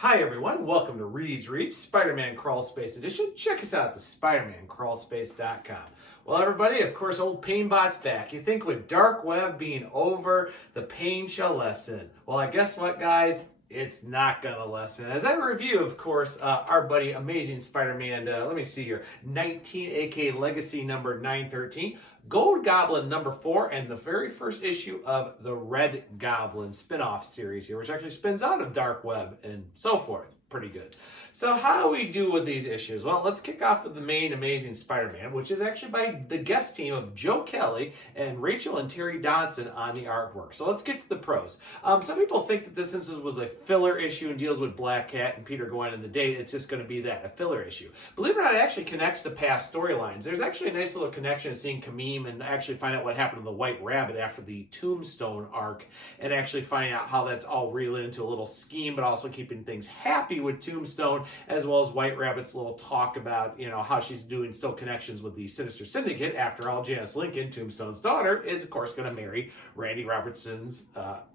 Hi everyone, welcome to Reed's Reach, Spider-Man Crawl Space Edition. Check us out at the SpidermanCrawlspace.com. Well everybody, of course old Painbot's back. You think with Dark Web being over, the pain shall lessen. Well I guess what guys? It's not gonna lessen. As I review, of course, our buddy Amazing Spider-Man, let me see here, 19, aka Legacy number 913, Gold Goblin number 4, and the very first issue of the Red Goblin spin-off series here, which actually spins out of Dark Web and so forth. Pretty good. So how do we do with these issues? Well, let's kick off with the main Amazing Spider-Man, which is actually by the guest team of Joe Kelly and Rachel and Terry Dodson on the artwork. So let's get to the pros. Some people think that this instance was a filler issue and deals with Black Cat and Peter going on the date. It's just going to be that, a filler issue. Believe it or not, it actually connects to past storylines. There's actually a nice little connection to seeing Kamim and actually find out what happened to the White Rabbit after the Tombstone arc and actually finding out how that's all related into a little scheme, but also keeping things happy with Tombstone, as well as White Rabbit's little talk about, how she's doing still connections with the Sinister Syndicate. After all, Janice Lincoln, Tombstone's daughter, is of course going to marry Randy Robertson's,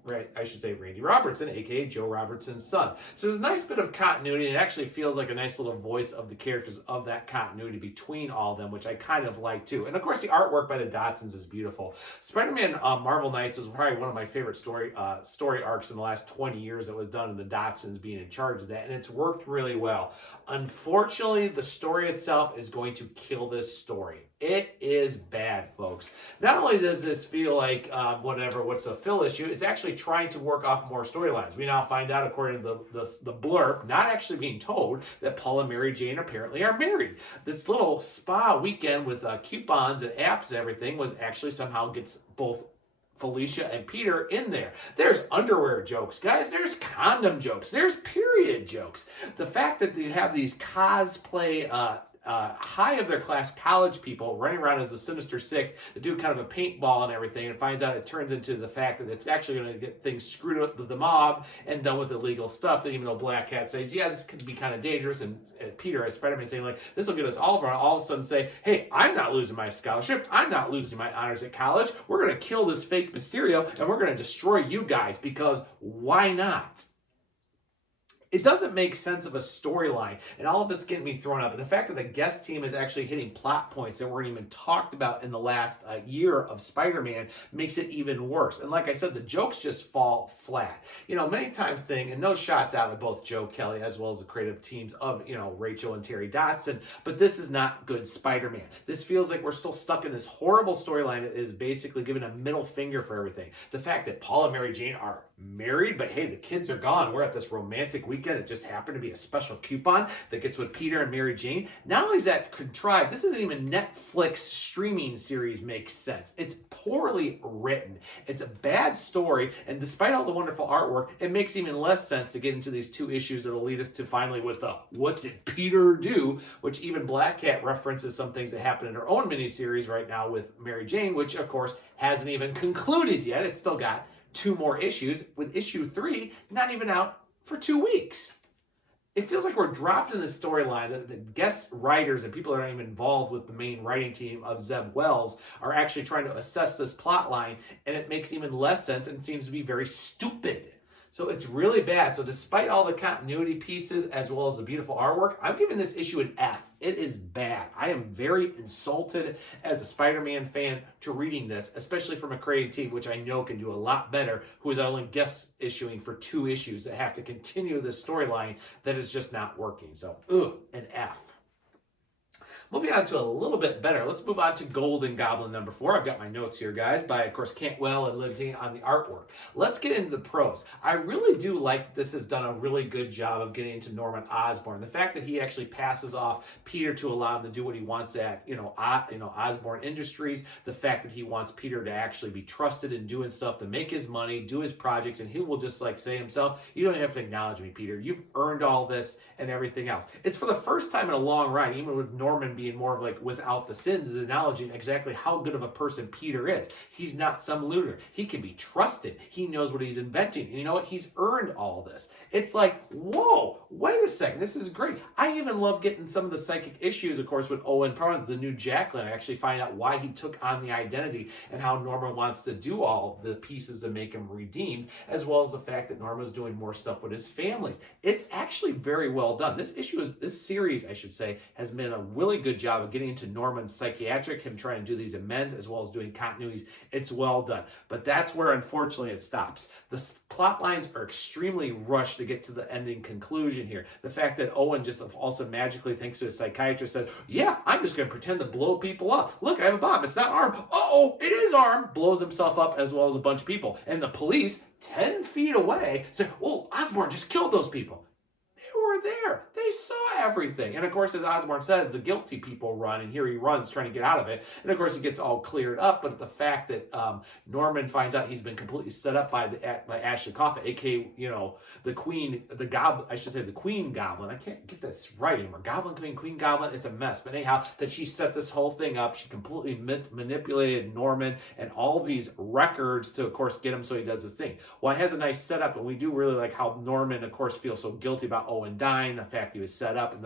Randy Robertson, aka Joe Robertson's son. So there's a nice bit of continuity, and it actually feels like a nice little voice of the characters of that continuity between all of them, which I kind of like too. And of course, the artwork by the Dodsons is beautiful. Spider-Man Marvel Knights was probably one of my favorite story arcs in the last 20 years that was done, and the Dodsons being in charge of that, and it's worked really well. Unfortunately, the story itself is going to kill this story. It is bad, folks. Not only does this feel like what's a fill issue, it's actually trying to work off more storylines. We now find out, according to the blurb, not actually being told, that Paul and Mary Jane apparently are married. This little spa weekend with coupons and apps and everything was actually somehow gets both Felicia and Peter in there. There's underwear jokes, guys. There's condom jokes. There's period jokes. The fact that you have these cosplay high of their class college people running around as the Sinister Six to do kind of a paintball and everything, and finds out it turns into the fact that it's actually going to get things screwed up with the mob and done with illegal stuff, that even though Black Cat says, yeah, this could be kind of dangerous, and Peter as Spider-Man saying, like, this will get us all around, all of a sudden say, hey, I'm not losing my scholarship, I'm not losing my honors at college, we're going to kill this fake Mysterio, and we're going to destroy you guys, because why not? It doesn't make sense of a storyline, and all of this getting me thrown up. And the fact that the guest team is actually hitting plot points that weren't even talked about in the last year of Spider-Man makes it even worse. And like I said, the jokes just fall flat. Many times and no shots out of both Joe Kelly as well as the creative teams of, Rachel and Terry Dodson, but this is not good Spider-Man. This feels like we're still stuck in this horrible storyline that is basically giving a middle finger for everything. The fact that Paul and Mary Jane are married, but hey, the kids are gone. We're at this romantic weekend. It just happened to be a special coupon that gets with Peter and Mary Jane. Not only is that contrived, this isn't even Netflix streaming series makes sense. It's poorly written. It's a bad story, and despite all the wonderful artwork, it makes even less sense to get into these two issues that will lead us to finally with the what did Peter do, which even Black Cat references some things that happen in her own miniseries right now with Mary Jane, which of course hasn't even concluded yet. It's still got 2 more issues, with issue 3 not even out for 2 weeks. It feels like we're dropped in the storyline. The guest writers and people that aren't even involved with the main writing team of Zeb Wells are actually trying to assess this plot line, and it makes even less sense and seems to be very stupid. So it's really bad. So despite all the continuity pieces as well as the beautiful artwork, I'm giving this issue an F. It is bad. I am very insulted as a Spider-Man fan to reading this, especially from a creative team, which I know can do a lot better, who is only guest issuing for 2 issues that have to continue this storyline that is just not working. So, an F. Moving on to a little bit better, let's move on to Golden Goblin number 4. I've got my notes here, guys, by, of course, Cantwell and Livingstone on the artwork. Let's get into the pros. I really do like that this has done a really good job of getting into Norman Osborn. The fact that he actually passes off Peter to allow him to do what he wants at, Osborn Industries. The fact that he wants Peter to actually be trusted in doing stuff to make his money, do his projects, and he will just say himself, you don't even have to acknowledge me, Peter. You've earned all this and everything else. It's for the first time in a long run, even with Norman being more of like without the sins is acknowledging exactly how good of a person Peter is. He's not some loser. He can be trusted. He knows what he's inventing. And you know what? He's earned all this. It's like, whoa, wait a second. This is great. I even love getting some of the psychic issues, of course, with Owen Perrins, the new Jacqueline. I actually find out why he took on the identity and how Norman wants to do all the pieces to make him redeemed, as well as the fact that Norman's doing more stuff with his families. It's actually very well done. This series, I should say, has been a really good job of getting into Norman's psychiatric, him trying to do these amends, as well as doing continuities. It's well done. But that's where, unfortunately, it stops. The plot lines are extremely rushed to get to the ending conclusion here. The fact that Owen just also magically thinks to a psychiatrist, says, yeah, I'm just going to pretend to blow people up. Look, I have a bomb. It's not armed. Uh-oh, it is armed. Blows himself up as well as a bunch of people. And the police, 10 feet away, say, oh, Osborn just killed those people. They were there. They saw everything. And of course, as Osborn says, the guilty people run, and here he runs trying to get out of it. And of course, it gets all cleared up. But the fact that Norman finds out he's been completely set up by Ashley Coffin, aka, the Queen, the Goblin, I should say the Queen Goblin. I can't get this right anymore. Goblin, Queen Goblin, it's a mess. But anyhow, that she set this whole thing up. She completely manipulated Norman and all these records to, of course, get him so he does his thing. Well, it has a nice setup, and we do really like how Norman, of course, feels so guilty about Owen dying, the fact he was set up,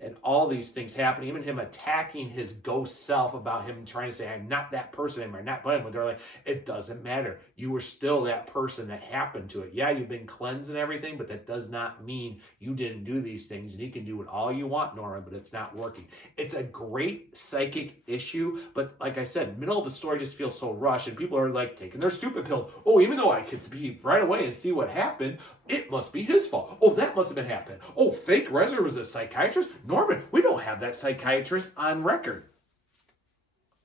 and all these things happening, even him attacking his ghost self about him trying to say, I'm not that person anymore, I'm not playing with. They're like, it doesn't matter. You were still that person that happened to it. Yeah, you've been cleansed and everything, but that does not mean you didn't do these things. And you can do it all you want, Norman, but it's not working. It's a great psychic issue, but like I said, middle of the story just feels so rushed, and people are like taking their stupid pill. Oh, even though I could be right away and see what happened, it must be his fault. Oh, that must have been happening. Oh, fake Rezer was a psychiatrist? Norman, we don't have that psychiatrist on record.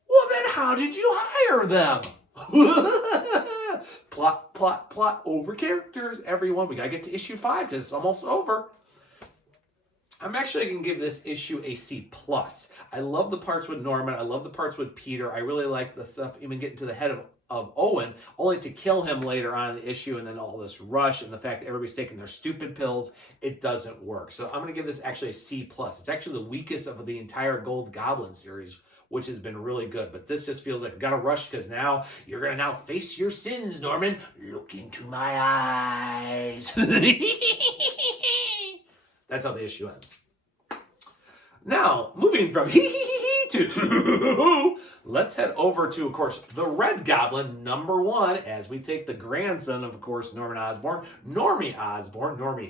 Well, then how did you hire them? plot over characters, everyone. We gotta get to issue 5 because it's almost over. I'm actually going to give this issue a C+. I love the parts with Norman. I love the parts with Peter. I really like the stuff, even getting to the head of Owen, only to kill him later on in the issue, and then all this rush and the fact that everybody's taking their stupid pills. It doesn't work. So I'm going to give this actually a C+. It's actually the weakest of the entire Gold Goblin series, which has been really good. But this just feels like we got to rush because now you're going to now face your sins, Norman. Look into my eyes. That's how the issue ends. Now, moving from to let's head over to, of course, the Red Goblin #1, as we take the grandson of course, Norman Osborn, Normie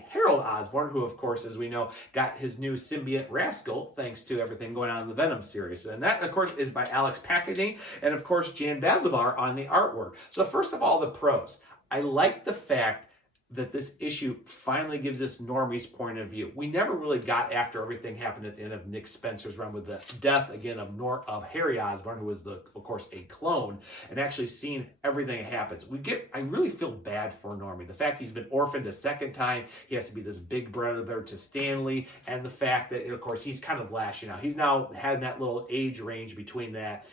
Harold Osborn, who, of course, as we know, got his new symbiote Rascal, thanks to everything going on in the Venom series. And that, of course, is by Alex Packaging, and, of course, Jan Bazabar on the artwork. So, first of all, the pros. I like the fact that this issue finally gives us Normie's point of view. We never really got after everything happened at the end of Nick Spencer's run with the death again of Harry Osborn, who was of course a clone, and actually seeing everything that happens. I really feel bad for Normie. The fact he's been orphaned a second time, he has to be this big brother to Stanley, and the fact that, of course, he's kind of lashing out. He's now had that little age range between that,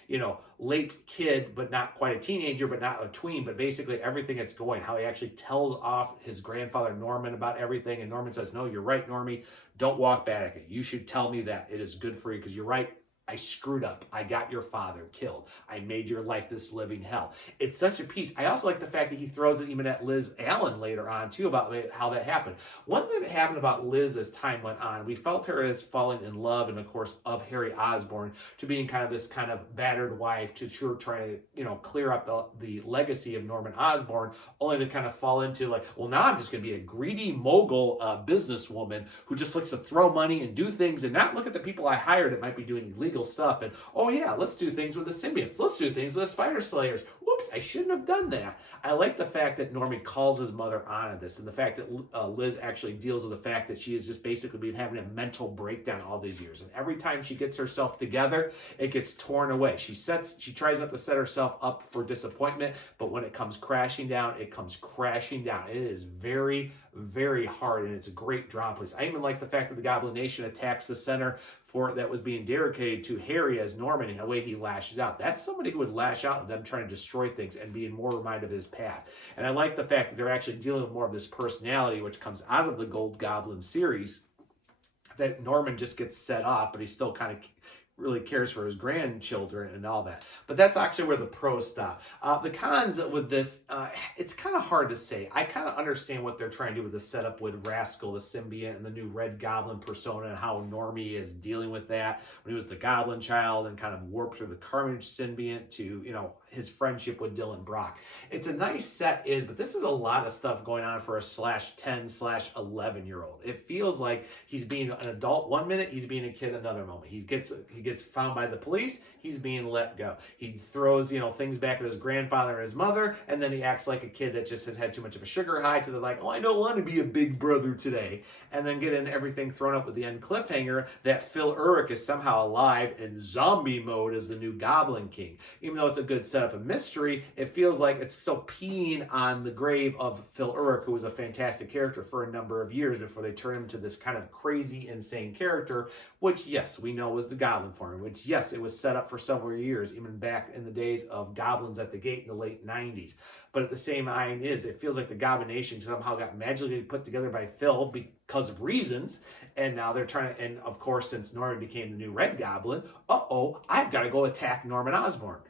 late kid, but not quite a teenager, but not a tween, but basically everything that's going, how he actually tells off his grandfather Norman about everything, and Norman says, no, you're right, Normie, don't walk back. You should tell me that. It is good for you because you're right. I screwed up. I got your father killed. I made your life this living hell. It's such a piece. I also like the fact that he throws it even at Liz Allen later on, too, about how that happened. One thing that happened about Liz as time went on, we felt her as falling in love, and, of course, of Harry Osborn, to being kind of this kind of battered wife to try to, clear up the legacy of Norman Osborn, only to kind of fall into like, well, now I'm just going to be a greedy mogul businesswoman who just likes to throw money and do things and not look at the people I hired that might be doing illegal stuff, and oh yeah, let's do things with the symbiotes, let's do things with the spider slayers. Whoops, I shouldn't have done that. I like the fact that Normie calls his mother on this, and the fact that Liz actually deals with the fact that she has just basically been having a mental breakdown all these years, and every time she gets herself together, it gets torn away. She tries not to set herself up for disappointment, but when it comes crashing down, it comes crashing down. It is very, very hard, and it's a great drama piece. I even like the fact that the Goblin Nation attacks the center that was being dedicated to Harry as Norman, and the way he lashes out. That's somebody who would lash out at them trying to destroy things and being more reminded of his path. And I like the fact that they're actually dealing with more of this personality, which comes out of the Gold Goblin series, that Norman just gets set off, but he's still kind of really cares for his grandchildren and all that. But that's actually where the pros stop. The cons with this, it's kind of hard to say. I kind of understand what they're trying to do with the setup with Rascal, the symbiote, and the new Red Goblin persona, and how Normie is dealing with that when he was the Goblin child and kind of warped through the Carnage symbiote to, his friendship with Dylan Brock. It's a nice set, but this is a lot of stuff going on for a /10/11-year-old. It feels like he's being an adult one minute, he's being a kid another moment. He gets found by the police, he's being let go. He throws, things back at his grandfather and his mother, and then he acts like a kid that just has had too much of a sugar high to the like, oh, I don't want to be a big brother today. And then getting everything thrown up with the end cliffhanger that Phil Urich is somehow alive in zombie mode as the new Goblin King. Even though it's a good setup of mystery, it feels like it's still peeing on the grave of Phil Urich, who was a fantastic character for a number of years before they turned him to this kind of crazy, insane character, which, yes, we know was the Goblin form, which, yes, it was set up for several years, even back in the days of Goblins at the Gate in the late 90s. But at the same time it feels like the Goblin Nation somehow got magically put together by Phil because of reasons, and now they're trying to, and of course, since Norman became the new Red Goblin, I've got to go attack Norman Osborn.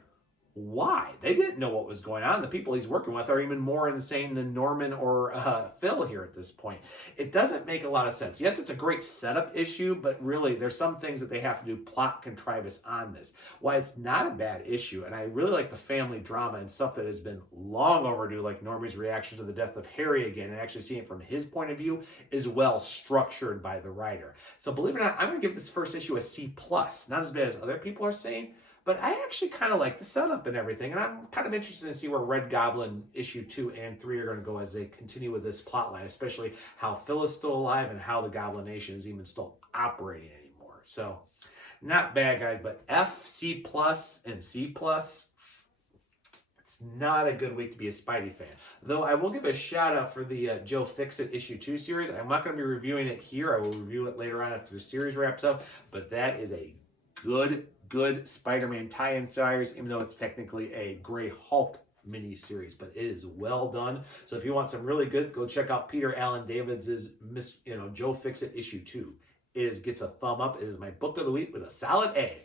Why? They didn't know what was going on. The people he's working with are even more insane than Norman or Phil here at this point. It doesn't make a lot of sense. Yes, it's a great setup issue, but really there's some things that they have to do plot contrivance on this. Why it's not a bad issue, and I really like the family drama and stuff that has been long overdue, like Normie's reaction to the death of Harry again, and actually seeing it from his point of view is well structured by the writer. So believe it or not, I'm going to give this first issue a C+. Not as bad as other people are saying, but I actually kind of like the setup and everything, and I'm kind of interested to see where Red Goblin issue 2 and 3 are going to go as they continue with this plot line, especially how Phil is still alive and how the Goblin Nation is even still operating anymore. So, not bad, guys, but F, C+, and C+, it's not a good week to be a Spidey fan. Though I will give a shout out for the Joe Fixit issue 2 series. I'm not going to be reviewing it here. I will review it later on after the series wraps up, but that is a good Spider-Man tie-in series, even though it's technically a Grey Hulk mini-series, but it is well done. So if you want some really good, go check out Peter Allen Davids' Joe Fixit issue 2. It gets a thumb up. It is my book of the week with a solid A.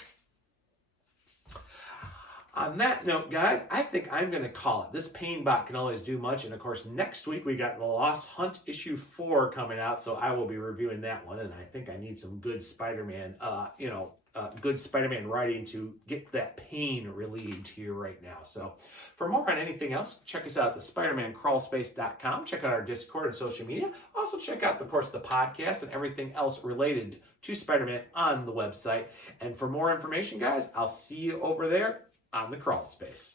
On that note, guys, I think I'm going to call it. This pain bot can always do much. And, of course, next week we got The Lost Hunt issue 4 coming out, so I will be reviewing that one. And I think I need some good Spider-Man, good Spider-Man writing to get that pain relieved here right now. So for more on anything else, check us out at the SpidermanCrawlspace.com. Check out our Discord and social media. Also check out, of course, the podcast and everything else related to Spider-Man on the website. And for more information, guys, I'll see you over there on the Crawl Space.